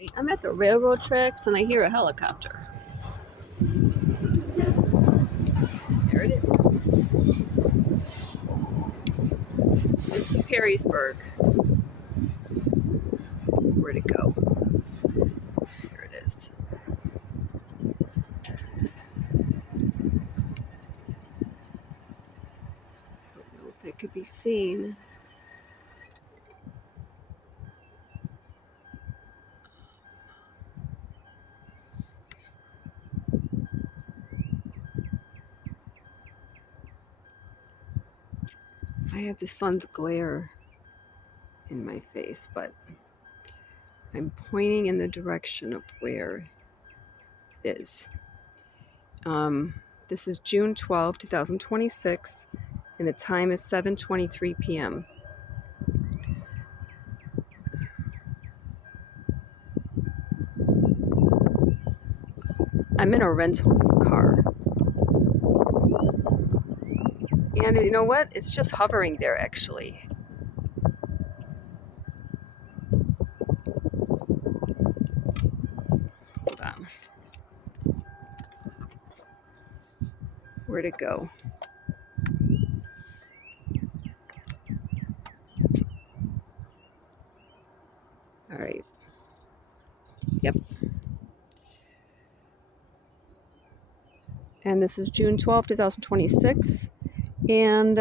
I'm at the railroad tracks and I hear a helicopter. There it is. This is Perrysburg. Where'd it go? There it is. I don't know if it could be seen. I have the sun's glare in my face, but I'm pointing in the direction of where it is. This is June 12, 2026, and the time is 7:23 p.m. I'm in a rental car. And you know what? It's just hovering there, actually. Hold on. Where'd it go? All right. Yep. And this is June 12, 2026. And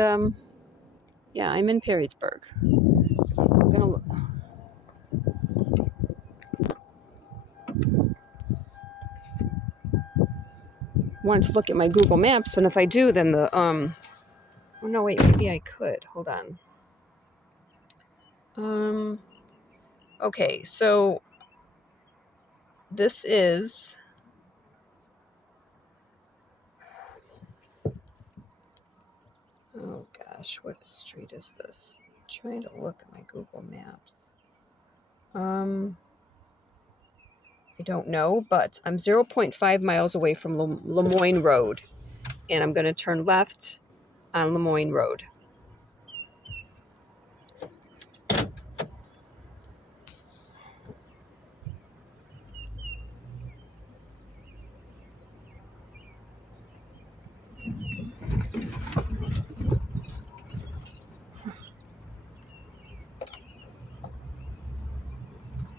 yeah, I'm in Perrysburg. I'm gonna look. Wanted to look at my Google Maps, but if I do, then the oh no, wait, maybe I could. Hold on. Okay, so this is oh gosh, what street is this? I'm trying to look at my Google Maps. I don't know, but I'm 0.5 miles away from Lemoyne Road, and I'm going to turn left on Lemoyne Road.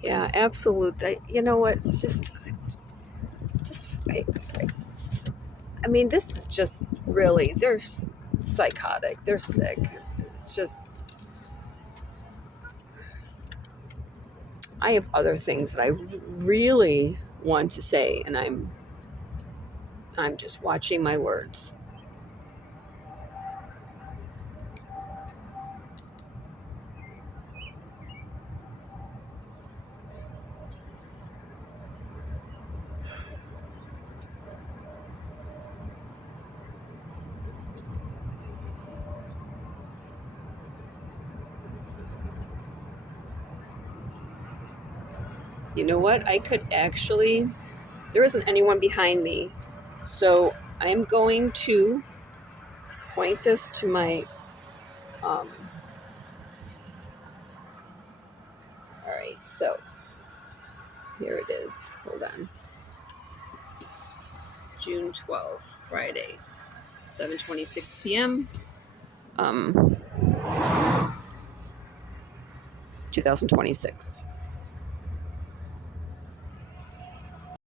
Yeah, absolute. You know what? It's just I mean, this is just really, they're psychotic. They're sick. It's just, I have other things that I really want to say, and I'm just watching my words. You know what? I could actually, there isn't anyone behind me, so I'm going to point this to my, all right, so here it is. Hold on. June 12th, Friday, 7:26 p.m. 2026.